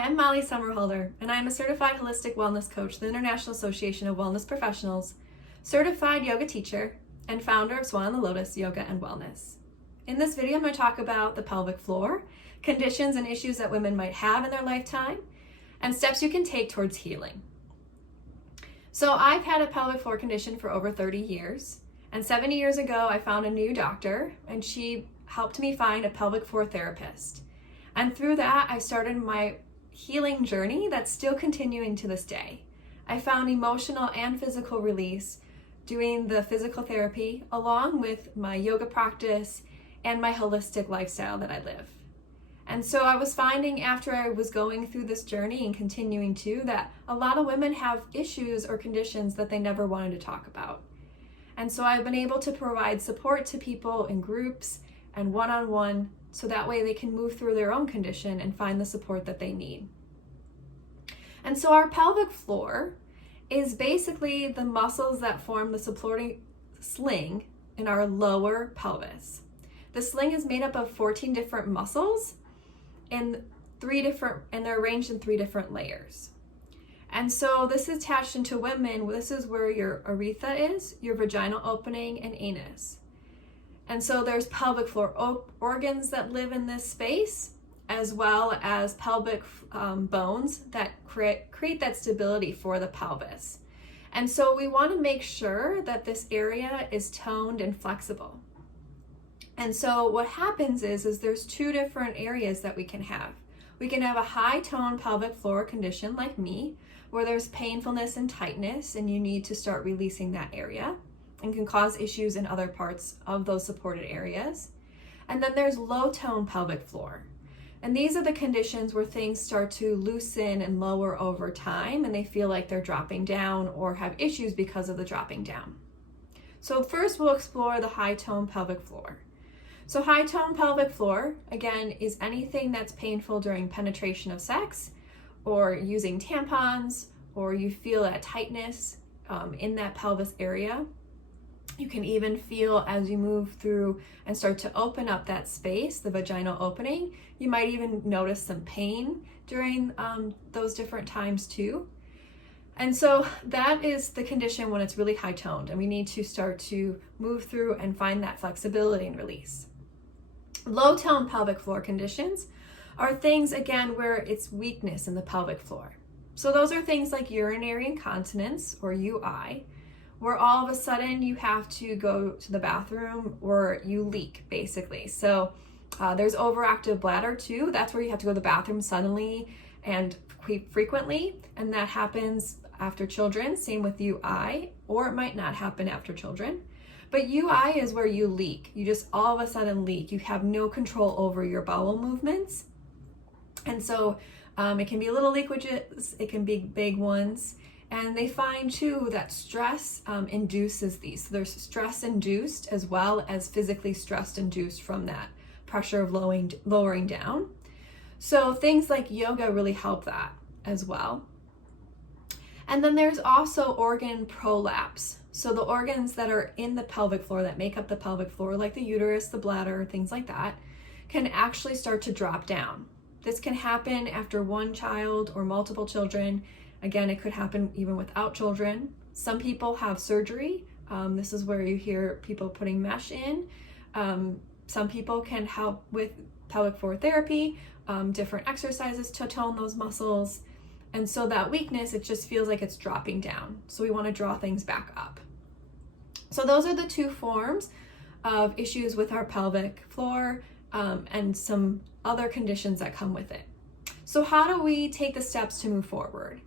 I'm Molly Summerholder, and I'm a certified holistic wellness coach, the International Association of Wellness Professionals, certified yoga teacher, and founder of Swan and Lotus Yoga and Wellness. In this video, I'm going to talk about the pelvic floor, conditions and issues that women might have in their lifetime, and steps you can take towards healing. So I've had a pelvic floor condition for over 30 years, and 7 years ago, I found a new doctor, and she helped me find a pelvic floor therapist. And through that, I started my healing journey that's still continuing to this day. I found emotional and physical release doing the physical therapy along with my yoga practice and my holistic lifestyle that I live. And so I was finding after I was going through this journey and continuing to that a lot of women have issues or conditions that they never wanted to talk about. And so I've been able to provide support to people in groups and one-on-one so that way they can move through their own condition and find the support that they need. And so our pelvic floor is basically the muscles that form the supporting sling in our lower pelvis. The sling is made up of 14 different muscles and they're arranged in 3 different layers. And so this is attached into women. This is where your urethra is, your vaginal opening, and anus. And so there's pelvic floor organs that live in this space, as well as pelvic bones that create that stability for the pelvis. And so we want to make sure that this area is toned and flexible. And so what happens is there's 2 different areas that we can have. We can have a high tone pelvic floor condition like me, where there's painfulness and tightness, and you need to start releasing that area, and can cause issues in other parts of those supported areas. And then there's low tone pelvic floor. And these are the conditions where things start to loosen and lower over time, and they feel like they're dropping down or have issues because of the dropping down. So first we'll explore the high tone pelvic floor. So high tone pelvic floor, again, is anything that's painful during penetration of sex or using tampons, or you feel that tightness in that pelvis area. You can even feel as you move through and start to open up that space, the vaginal opening. You might even notice some pain during those different times too. And so that is the condition when it's really high toned, and we need to start to move through and find that flexibility and release. Low tone pelvic floor conditions are things, again, where it's weakness in the pelvic floor. So those are things like urinary incontinence, or UI, where all of a sudden you have to go to the bathroom or you leak, basically. So there's overactive bladder too. That's where you have to go to the bathroom suddenly and frequently, and that happens after children. Same with UI, or it might not happen after children. But UI is where you leak. You just all of a sudden leak. You have no control over your bowel movements. And so it can be little leakages, it can be big ones. And they find too that stress induces these. So there's stress induced as well as physically stress induced from that pressure of lowering down. So things like yoga really help that as well. And then there's also organ prolapse. So the organs that are in the pelvic floor that make up the pelvic floor, like the uterus, the bladder, things like that, can actually start to drop down. This can happen after one child or multiple children. Again, it could happen even without children. Some people have surgery. This is where you hear people putting mesh in. Some people can help with pelvic floor therapy, different exercises to tone those muscles. And so that weakness, it just feels like it's dropping down. So we want to draw things back up. So those are the 2 forms of issues with our pelvic floor and some other conditions that come with it. So how do we take the steps to move forward?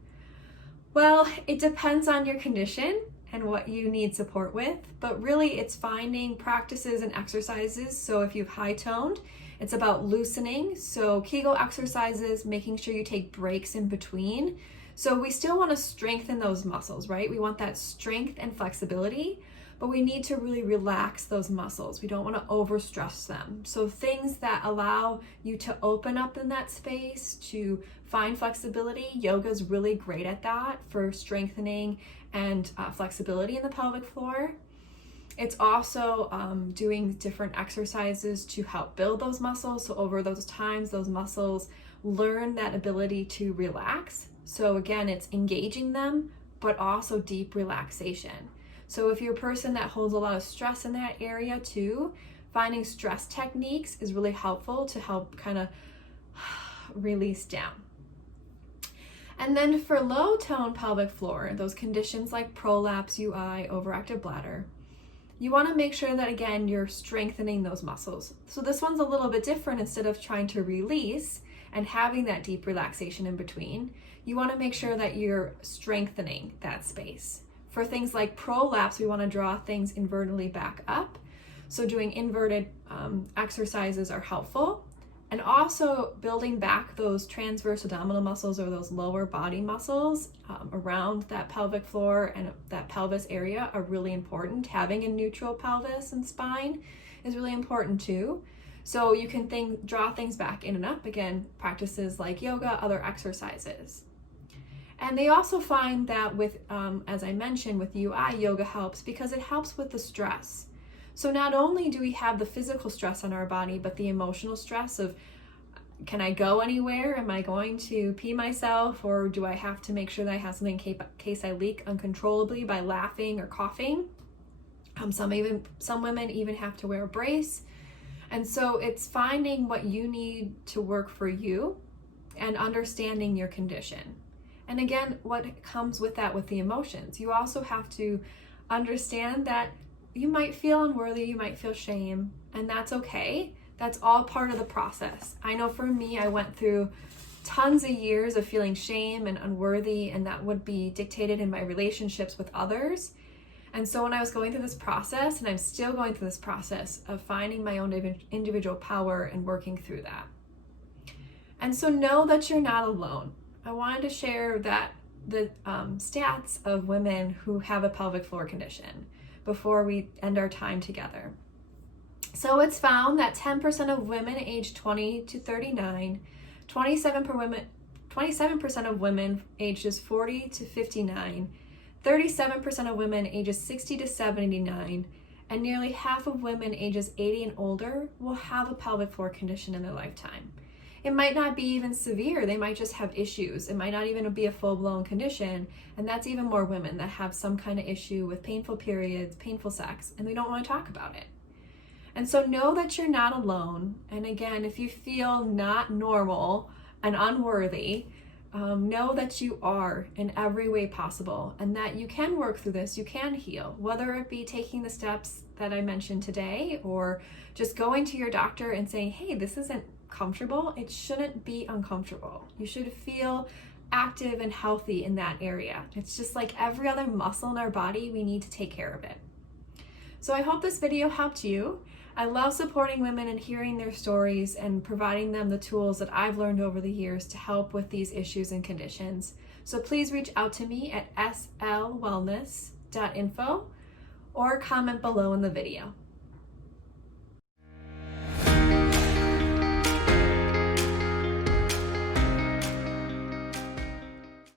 Well, it depends on your condition and what you need support with, but really it's finding practices and exercises. So if you've high toned, it's about loosening. So Kegel exercises, making sure you take breaks in between. So we still want to strengthen those muscles, right? We want that strength and flexibility, but we need to really relax those muscles. We don't want to overstress them. So things that allow you to open up in that space, to find flexibility. Yoga is really great at that for strengthening and flexibility in the pelvic floor. It's also doing different exercises to help build those muscles. So over those times, those muscles learn that ability to relax. So again, it's engaging them, but also deep relaxation. So if you're a person that holds a lot of stress in that area too, finding stress techniques is really helpful to help kind of release down. And then for low tone pelvic floor, those conditions like prolapse, UI, overactive bladder, you want to make sure that, again, you're strengthening those muscles. So this one's a little bit different. Instead of trying to release and having that deep relaxation in between, you want to make sure that you're strengthening that space. For things like prolapse, we want to draw things invertedly back up. So doing inverted exercises are helpful. And also building back those transverse abdominal muscles or those lower body muscles around that pelvic floor and that pelvis area are really important. Having a neutral pelvis and spine is really important too. So you can draw things back in and up, again, practices like yoga, other exercises. And they also find that with, as I mentioned, with UI, yoga helps because it helps with the stress. So not only do we have the physical stress on our body, but the emotional stress of, can I go anywhere? Am I going to pee myself? Or do I have to make sure that I have something in case I leak uncontrollably by laughing or coughing? Some women even have to wear a brace. And so it's finding what you need to work for you and understanding your condition. And again, what comes with that, with the emotions, you also have to understand that you might feel unworthy, you might feel shame, and that's okay. That's all part of the process. I know for me, I went through tons of years of feeling shame and unworthy, and that would be dictated in my relationships with others. And so when I was going through this process, and I'm still going through this process of finding my own individual power and working through that. And so know that you're not alone. I wanted to share that the stats of women who have a pelvic floor condition before we end our time together. So it's found that 10% of women aged 20 to 39, 27% of women ages 40 to 59, 37% of women ages 60 to 79, and nearly half of women ages 80 and older will have a pelvic floor condition in their lifetime. It might not be even severe. They might just have issues. It might not even be a full-blown condition. And that's even more women that have some kind of issue with painful periods, painful sex, and they don't want to talk about it. And so know that you're not alone. And again, if you feel not normal and unworthy, know that you are in every way possible and that you can work through this, you can heal, whether it be taking the steps that I mentioned today or just going to your doctor and saying, hey, this isn't comfortable. It shouldn't be uncomfortable. You should feel active and healthy in that area. It's just like every other muscle in our body, we need to take care of it. So I hope this video helped you. I love supporting women and hearing their stories and providing them the tools that I've learned over the years to help with these issues and conditions. So please reach out to me at slwellness.info or comment below in the video.